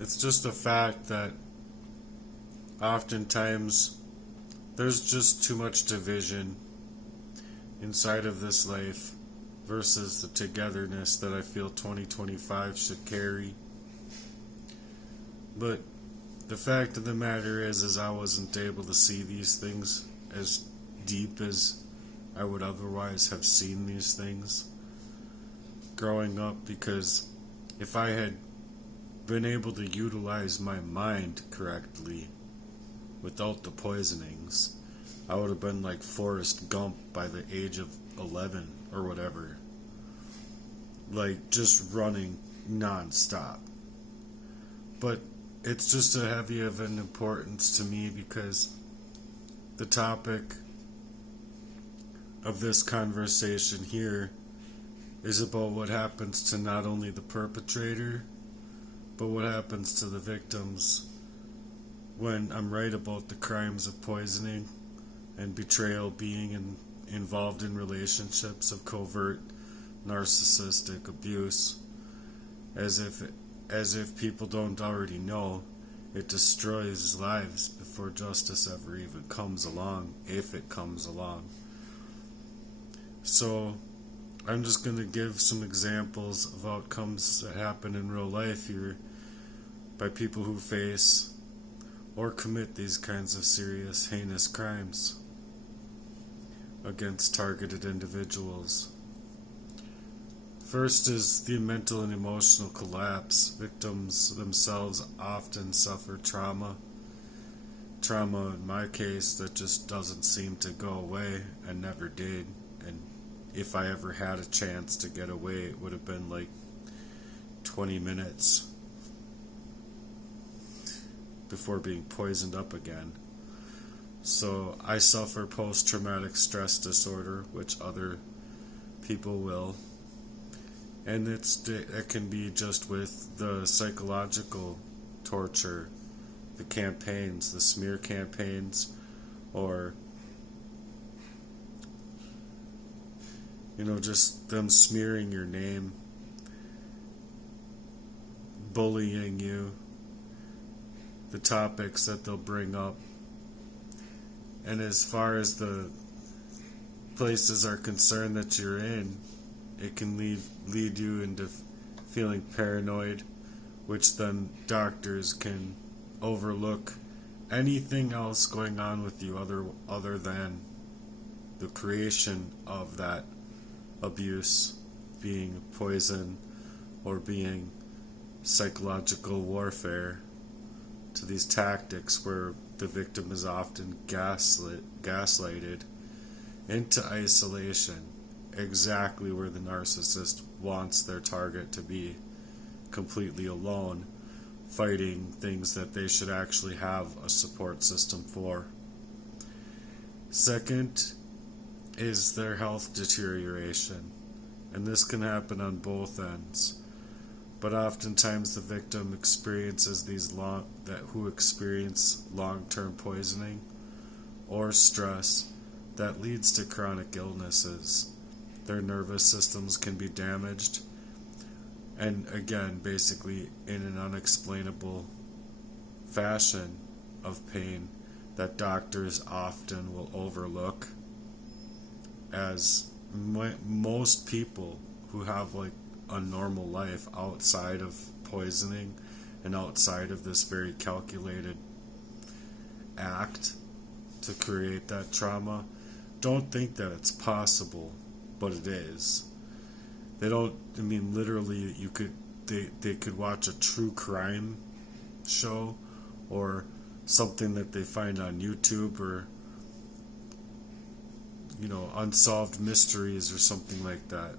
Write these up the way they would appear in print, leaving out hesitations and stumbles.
It's just a fact that oftentimes there's just too much division inside of this life versus the togetherness that I feel 2025 should carry. But the fact of the matter is I wasn't able to see these things as deep as I would otherwise have seen these things growing up, because if I had been able to utilize my mind correctly without the poisonings, I would have been like Forrest Gump by the age of 11 or whatever. Like just running non-stop. But it's just a heavy of an importance to me because the topic of this conversation here is about what happens to not only the perpetrator, but what happens to the victims when I'm right about the crimes of poisoning and betrayal being involved in relationships of covert narcissistic abuse. As if people don't already know, it destroys lives before justice ever even comes along, if it comes along. So I'm just going to give some examples of outcomes that happen in real life here by people who face or commit these kinds of serious, heinous crimes against targeted individuals. First is the mental and emotional collapse. Victims themselves often suffer trauma. Trauma, in my case, that just doesn't seem to go away and never did. And if I ever had a chance to get away, it would have been like 20 minutes before being poisoned up again. So I suffer post-traumatic stress disorder, which other people will. And it can be just with the psychological torture, the campaigns, the smear campaigns, or just them smearing your name, bullying you, the topics that they'll bring up. And as far as the places are concerned that you're in, it can lead you into feeling paranoid, which then doctors can overlook anything else going on with you other than the creation of that abuse, being poison or being psychological warfare, to these tactics where the victim is often gaslighted into isolation, exactly where the narcissist wants their target to be, completely alone, fighting things that they should actually have a support system for. Second is their health deterioration, and this can happen on both ends. But oftentimes the victim experiences who experience long-term poisoning or stress that leads to chronic illnesses. Their nervous systems can be damaged, and again, basically in an unexplainable fashion of pain that doctors often will overlook, as most people who have like a normal life outside of poisoning and outside of this very calculated act to create that trauma don't think that it's possible, but it is. Literally they could watch a true crime show or something that they find on YouTube, or unsolved mysteries or something like that.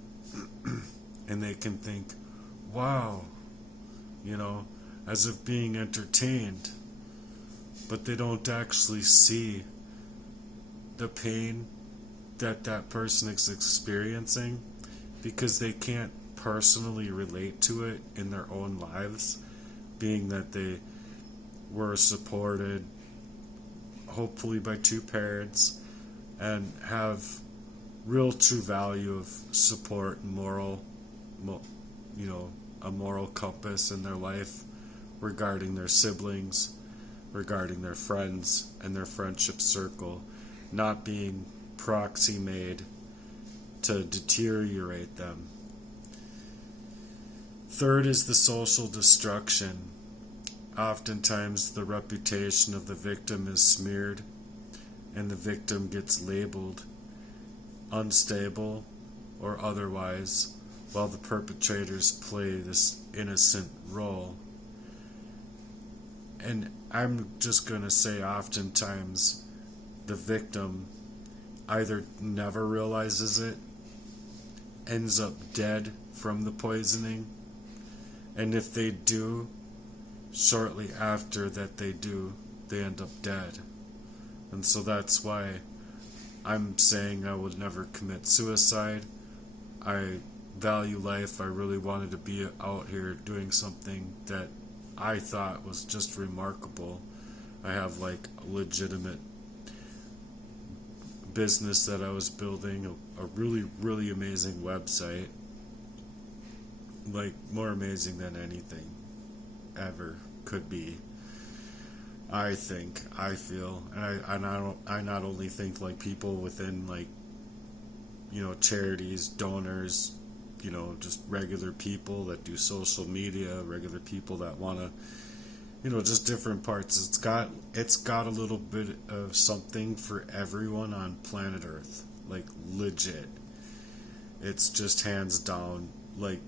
And they can think, wow, as if being entertained, but they don't actually see the pain that person is experiencing, because they can't personally relate to it in their own lives, being that they were supported, hopefully by two parents, and have real true value of support and a moral compass in their life, regarding their siblings, regarding their friends and their friendship circle, not being proxy made to deteriorate them. Third is the social destruction. Oftentimes the reputation of the victim is smeared and the victim gets labeled unstable or otherwise, while the perpetrators play this innocent role. And I'm just going to say oftentimes the victim either never realizes it, ends up dead from the poisoning, and if they do, shortly after that they end up dead. And so that's why I'm saying I would never commit suicide. I value life. I really wanted to be out here doing something that I thought was just remarkable. I have like a legitimate business that I was building, a really, really amazing website. Like more amazing than anything ever could be. I feel, and I not only think like people within like, charities, donors, just regular people that do social media, regular people that want to, just different parts. It's got a little bit of something for everyone on planet Earth, like legit. It's just hands down like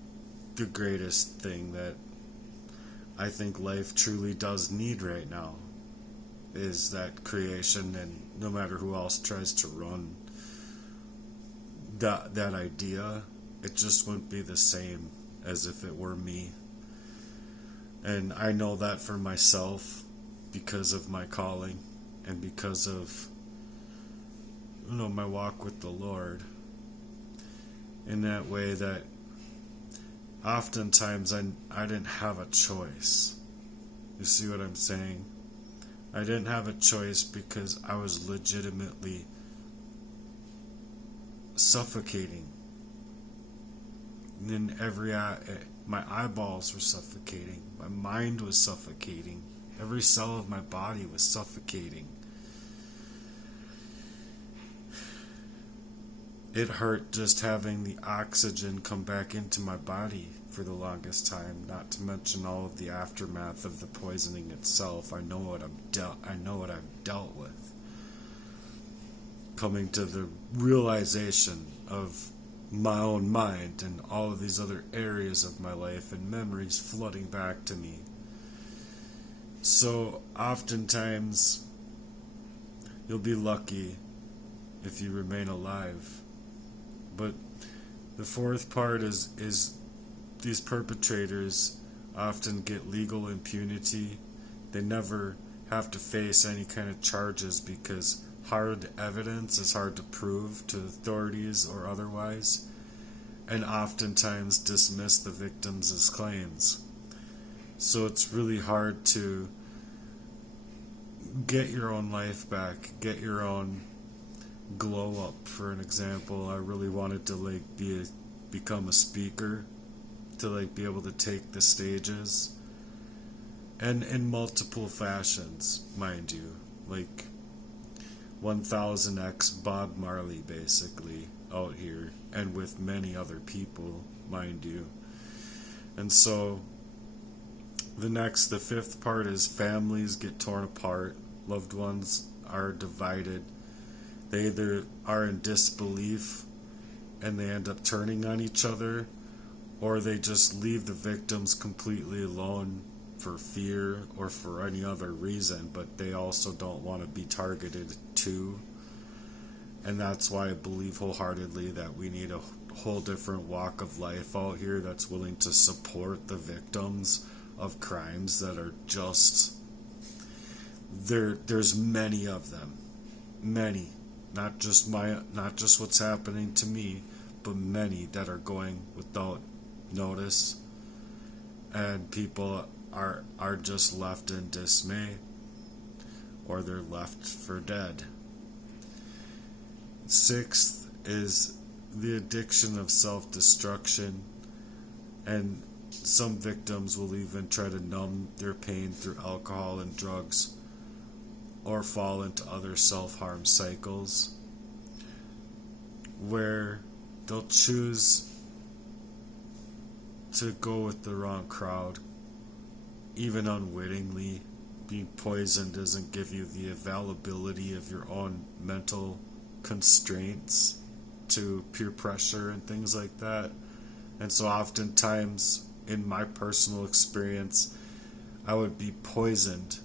the greatest thing that I think life truly does need right now, is that creation. And no matter who else tries to run that idea, it just wouldn't be the same as if it were me. And I know that for myself because of my calling and because of my walk with the Lord, in that way that oftentimes I didn't have a choice. You see what I'm saying? I didn't have a choice because I was legitimately suffocating. And then my eyeballs were suffocating. My mind was suffocating. Every cell of my body was suffocating. It hurt just having the oxygen come back into my body for the longest time, not to mention all of the aftermath of the poisoning itself. I know what I've dealt with. Coming to the realization of my own mind and all of these other areas of my life and memories flooding back to me. So oftentimes you'll be lucky if you remain alive. But the fourth part is these perpetrators often get legal impunity. They never have to face any kind of charges because hard evidence is hard to prove to authorities or otherwise, and oftentimes dismiss the victims' claims. So it's really hard to get your own life back, get your own glow up. For an example, I really wanted to become a speaker, to be able to take the stages, and in multiple fashions, mind you, like 1000x Bob Marley basically out here, and with many other people, mind you. And so the fifth part is families get torn apart, loved ones are divided. They either are in disbelief and they end up turning on each other, or they just leave the victims completely alone for fear or for any other reason, but they also don't want to be targeted too. And that's why I believe wholeheartedly that we need a whole different walk of life out here that's willing to support the victims of crimes that are just there's many of them, many, not just what's happening to me, but many that are going without notice, and people are just left in dismay, or they're left for dead. Sixth is the addiction of self-destruction, and some victims will even try to numb their pain through alcohol and drugs, or fall into other self-harm cycles where they'll choose to go with the wrong crowd, even unwittingly. Being poisoned doesn't give you the availability of your own mental constraints to peer pressure and things like that. And so oftentimes, in my personal experience, I would be poisoned,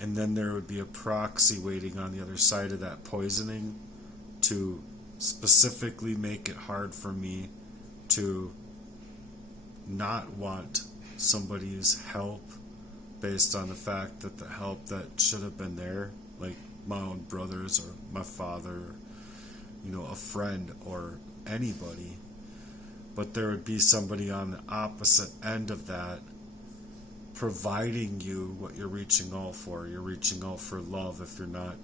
and then there would be a proxy waiting on the other side of that poisoning to specifically make it hard for me to not want somebody's help, based on the fact that the help that should have been there, like my own brothers or my father, a friend or anybody, but there would be somebody on the opposite end of that providing you what you're reaching out for. You're reaching out for love. If you're not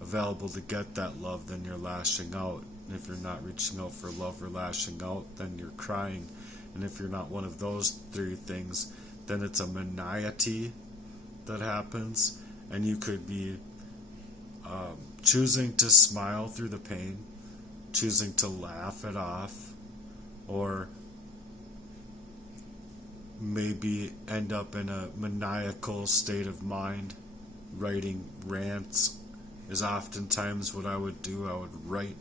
available to get that love, then you're lashing out. And if you're not reaching out for love or lashing out, then you're crying. And if you're not one of those three things, then it's a maniacy that happens, and you could be choosing to smile through the pain, choosing to laugh it off, or maybe end up in a maniacal state of mind. Writing rants is oftentimes what I would do. I would write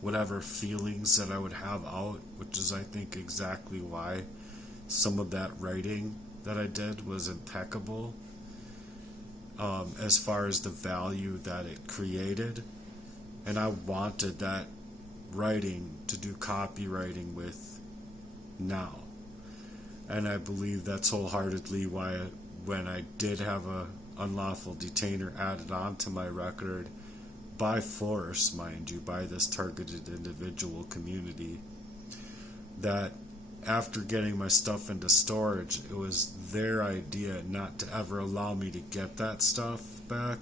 whatever feelings that I would have out, which is, I think, exactly why some of that writing that I did was impeccable, as far as the value that it created. And I wanted that writing to do copywriting with now. And I believe that's wholeheartedly why, when I did have a unlawful detainer added onto my record, by force, mind you, by this targeted individual community, that after getting my stuff into storage, it was their idea not to ever allow me to get that stuff back,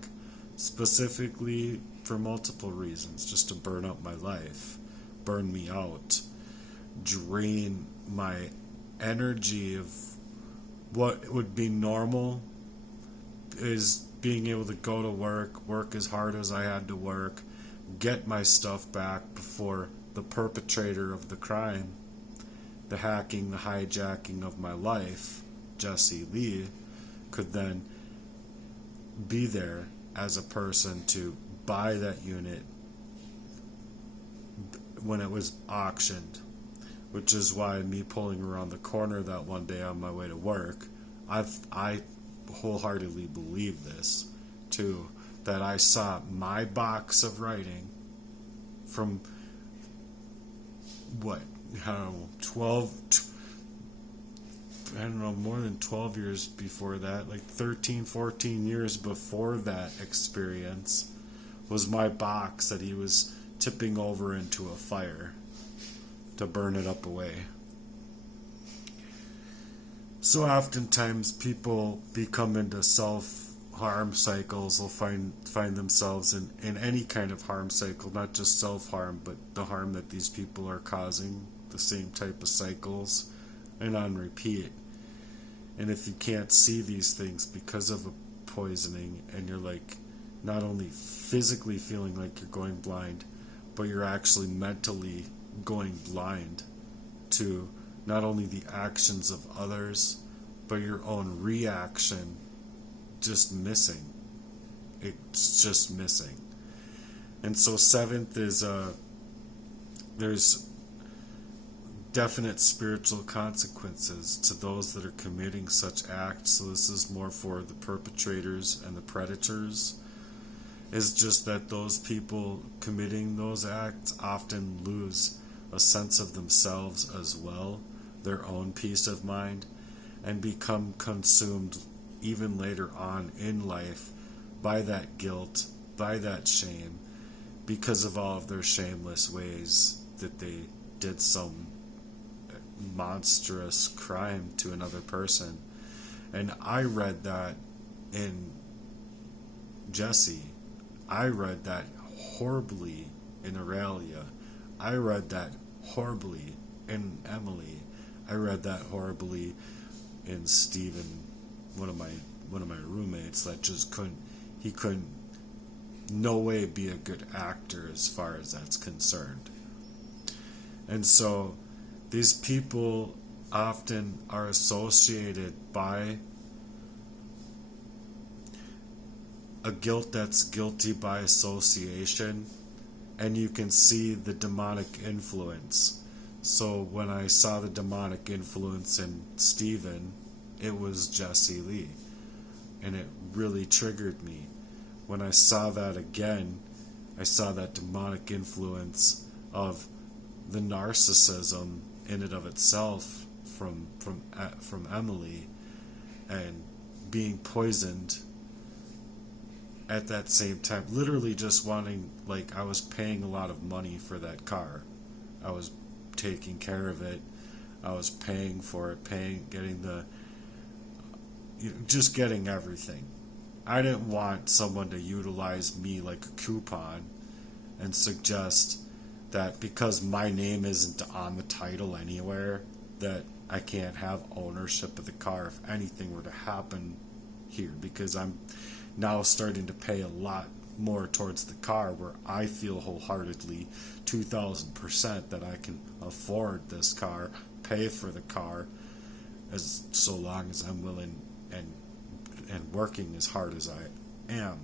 specifically for multiple reasons. Just to burn up my life, burn me out, drain my energy of what would be normal, is being able to go to work as hard as I had to work, get my stuff back before the perpetrator of the crime, the hacking, the hijacking of my life, Jesse Lee, could then be there as a person to buy that unit when it was auctioned. Which is why me pulling around the corner that one day on my way to work, I wholeheartedly believe this too, that I saw my box of writing from what, more than 12 years before that, like 13, 14 years before that experience, was my box that he was tipping over into a fire to burn it up away. So oftentimes people become into self-harm cycles. They'll find themselves in any kind of harm cycle, not just self-harm, but the harm that these people are causing, the same type of cycles, and on repeat. And if you can't see these things because of a poisoning, and you're like not only physically feeling like you're going blind, but you're actually mentally going blind to not only the actions of others, but your own reaction just missing. It's just missing. And so seventh is there's definite spiritual consequences to those that are committing such acts. So this is more for the perpetrators and the predators. Is just that those people committing those acts often lose a sense of themselves as well, their own peace of mind, and become consumed even later on in life by that guilt, by that shame, because of all of their shameless ways that they did some monstrous crime to another person. And I read that in Jesse. I read that horribly in Aurelia. I read that horribly in Emily. I read that horribly in Steven, one of my roommates, that just couldn't no way be a good actor as far as that's concerned. And so these people often are associated by a guilt that's guilty by association, and you can see the demonic influence. So when I saw the demonic influence in Steven, it was Jesse Lee, and it really triggered me. When I saw that again, I saw that demonic influence of the narcissism in and of itself from Emily, and being poisoned at that same time. Literally just wanting, like, I was paying a lot of money for that car. I was taking care of it. I was paying for it, getting the, just getting everything. I didn't want someone to utilize me like a coupon and suggest that because my name isn't on the title anywhere, that I can't have ownership of the car if anything were to happen here, because I'm now starting to pay a lot more towards the car, where I feel wholeheartedly 2,000% that I can afford this car, pay for the car, as so long as I'm willing and working as hard as I am.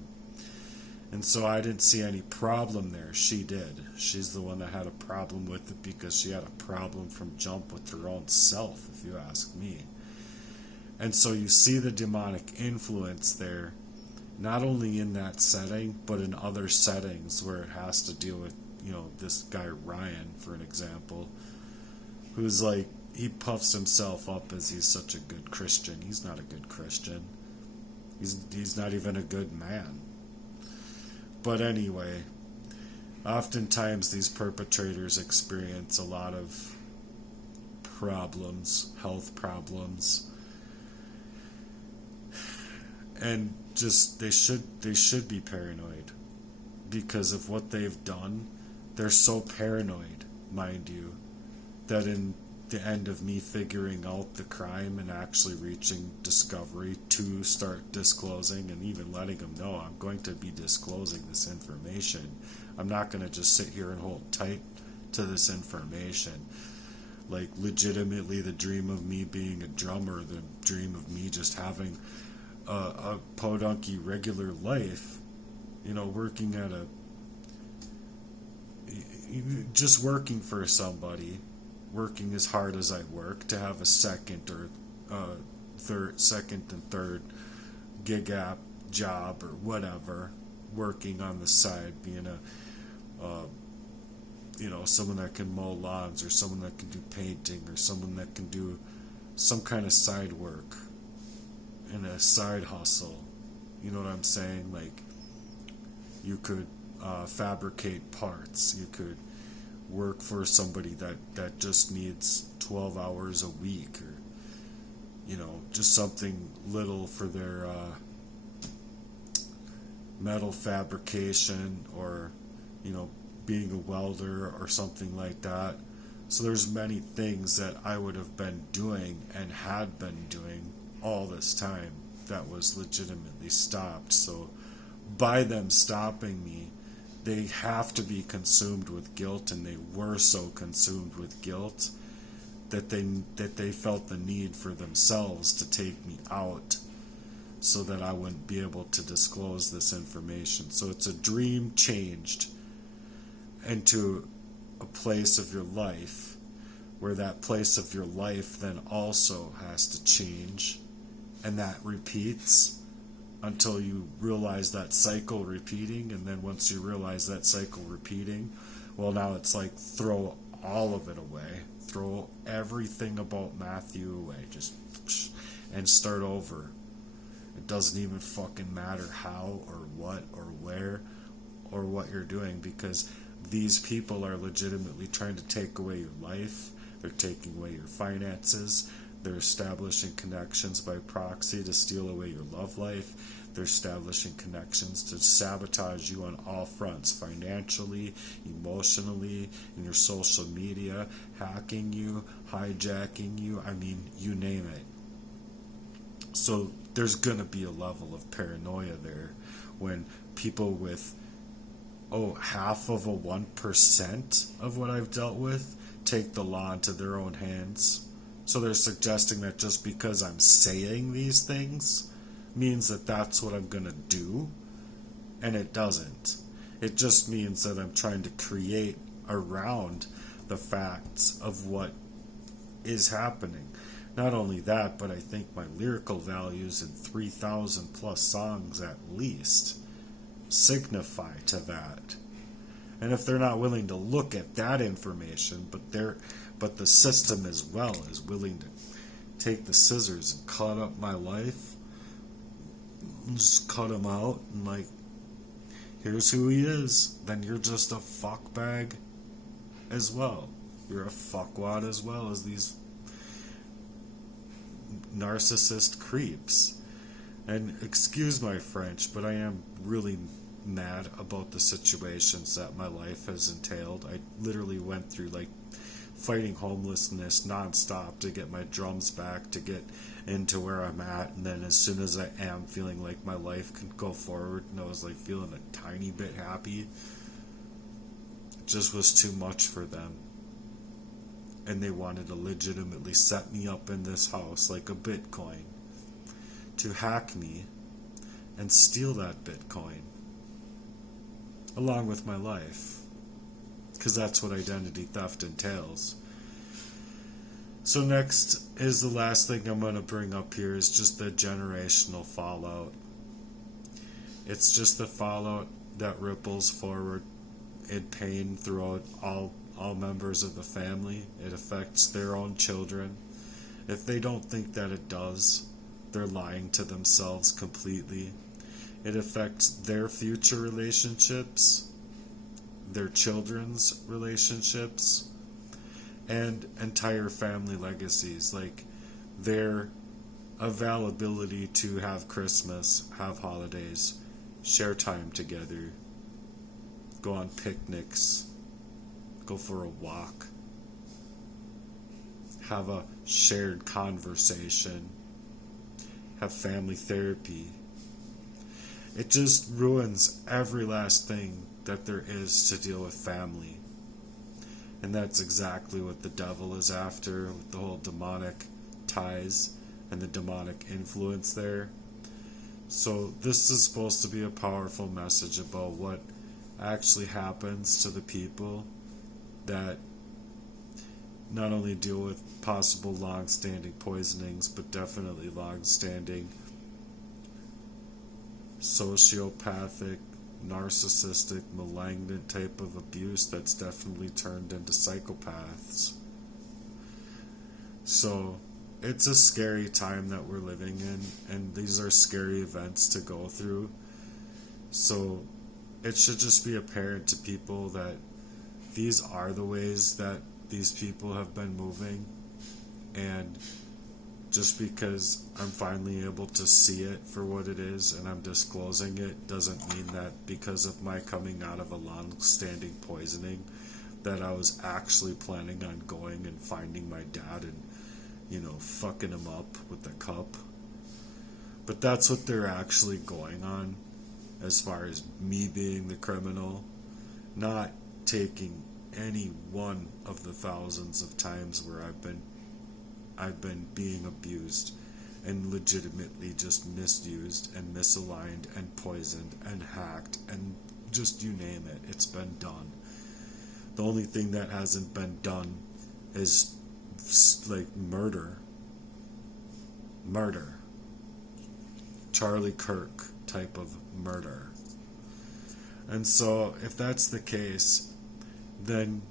And so I didn't see any problem there. She did. She's the one that had a problem with it, because she had a problem from jump with her own self, if you ask me. And so you see the demonic influence there, not only in that setting, but in other settings where it has to deal with, this guy Ryan, for an example, who's like, he puffs himself up as he's such a good Christian. He's not a good Christian. He's not even a good man. But anyway, oftentimes these perpetrators experience a lot of problems, health problems, and just they should be paranoid, because of what they've done. They're so paranoid, mind you, that in the end of me figuring out the crime and actually reaching discovery to start disclosing, and even letting them know I'm going to be disclosing this information. I'm not going to just sit here and hold tight to this information. Like, legitimately, the dream of me being a drummer, the dream of me just having a podunky regular life, working at just working for somebody, working as hard as I work, to have a second and third gig app job or whatever, working on the side, being someone that can mow lawns, or someone that can do painting, or someone that can do some kind of side work and a side hustle. You know what I'm saying? Like, you could fabricate parts. You could work for somebody that just needs 12 hours a week, or just something little for their metal fabrication, or being a welder or something like that. So there's many things that I would have been doing and had been doing all this time that was legitimately stopped. So by them stopping me, they have to be consumed with guilt, and they were so consumed with guilt that they felt the need for themselves to take me out, so that I wouldn't be able to disclose this information. So it's a dream changed into a place of your life, where that place of your life then also has to change, and that repeats until you realize that cycle repeating. And then once you realize that cycle repeating, well, now it's like, throw all of it away, throw everything about Matthew away, just and start over. It doesn't even fucking matter how or what or where or what you're doing, because these people are legitimately trying to take away your life. They're taking away your finances. They're establishing connections by proxy to steal away your love life. They're establishing connections to sabotage you on all fronts, financially, emotionally, in your social media, hacking you, hijacking you, I mean, you name it. So there's going to be a level of paranoia there when people with, half of a 1% of what I've dealt with take the law into their own hands. So they're suggesting that just because I'm saying these things means that that's what I'm going to do, and it doesn't. It just means that I'm trying to create around the facts of what is happening. Not only that, but I think my lyrical values in 3,000 plus songs at least signify to that. And if they're not willing to look at that information, but the system as well is willing to take the scissors and cut up my life, just cut him out and like, here's who he is, then you're just a fuckbag as well. You're a fuckwad as well as these narcissist creeps. And excuse my French, but I am really mad about the situations that my life has entailed. I literally went through like fighting homelessness nonstop to get my drums back, to get into where I'm at, and then as soon as I am feeling like my life can go forward and I was like feeling a tiny bit happy, it just was too much for them. And they wanted to legitimately set me up in this house like a Bitcoin to hack me and steal that Bitcoin along with my life, because that's what identity theft entails. So next is the last thing I'm going to bring up here is just the generational fallout. It's just the fallout that ripples forward in pain throughout all members of the family. It affects their own children. If they don't think that it does, they're lying to themselves completely. It affects their future relationships, their children's relationships, and entire family legacies, like their availability to have Christmas, have holidays, share time together, go on picnics, go for a walk, have a shared conversation, have family therapy. It just ruins every last thing that there is to deal with family. And that's exactly what the devil is after with the whole demonic ties and the demonic influence there. So this is supposed to be a powerful message about what actually happens to the people that not only deal with possible long-standing poisonings, but definitely long-standing sociopathic, narcissistic, malignant type of abuse that's definitely turned into psychopaths. So it's a scary time that we're living in, and these are scary events to go through. So it should just be apparent to people that these are the ways that these people have been moving, and just because I'm finally able to see it for what it is and I'm disclosing it doesn't mean that because of my coming out of a long-standing poisoning that I was actually planning on going and finding my dad and, fucking him up with the cup. But that's what they're actually going on as far as me being the criminal, not taking any one of the thousands of times where I've been being abused and legitimately just misused and misaligned and poisoned and hacked and just you name it, it's been done. The only thing that hasn't been done is like murder. Charlie Kirk type of murder. And so if that's the case, then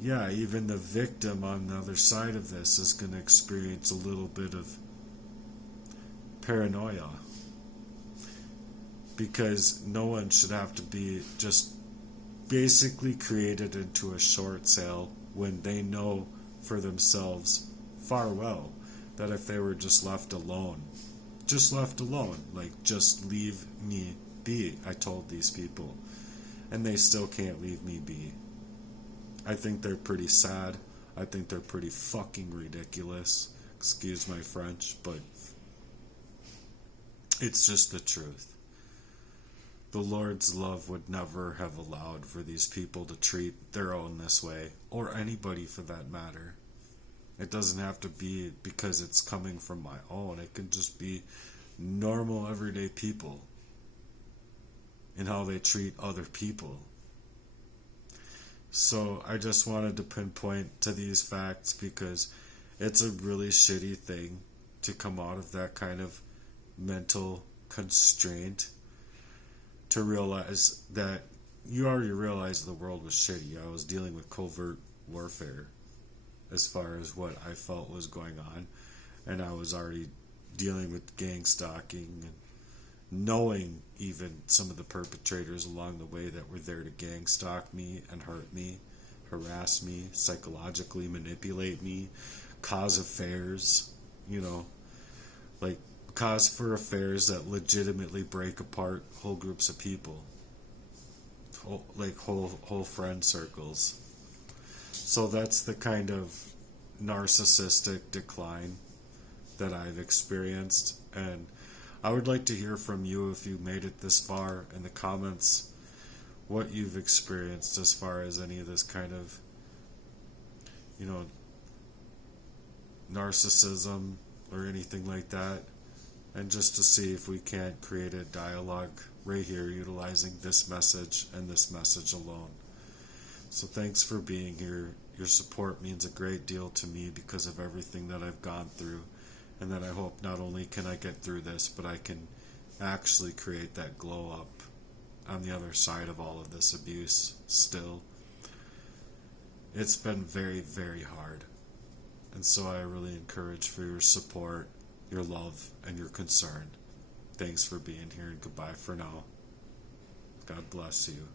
yeah, even the victim on the other side of this is going to experience a little bit of paranoia, because no one should have to be just basically created into a short sale when they know for themselves far well that if they were just left alone, like, just leave me be, I told these people, and they still can't leave me be. I think they're pretty sad. I think they're pretty fucking ridiculous. Excuse my French, but it's just the truth. The Lord's love would never have allowed for these people to treat their own this way, or anybody for that matter. It doesn't have to be because it's coming from my own. It can just be normal, everyday people and how they treat other people. So I just wanted to pinpoint to these facts because it's a really shitty thing to come out of that kind of mental constraint, to realize that you already realized the world was shitty. I was dealing with covert warfare as far as what I felt was going on, and I was already dealing with gang stalking and knowing even some of the perpetrators along the way that were there to gang stalk me and hurt me, harass me, psychologically manipulate me, cause affairs, like cause for affairs that legitimately break apart whole groups of people, whole friend circles. So that's the kind of narcissistic decline that I've experienced, and I would like to hear from you if you made it this far in the comments, what you've experienced as far as any of this kind of, narcissism or anything like that, and just to see if we can't create a dialogue right here utilizing this message and this message alone. So thanks for being here. Your support means a great deal to me because of everything that I've gone through, and that I hope not only can I get through this, but I can actually create that glow up on the other side of all of this abuse still. It's been very, very hard. And so I really encourage for your support, your love, and your concern. Thanks for being here, and goodbye for now. God bless you.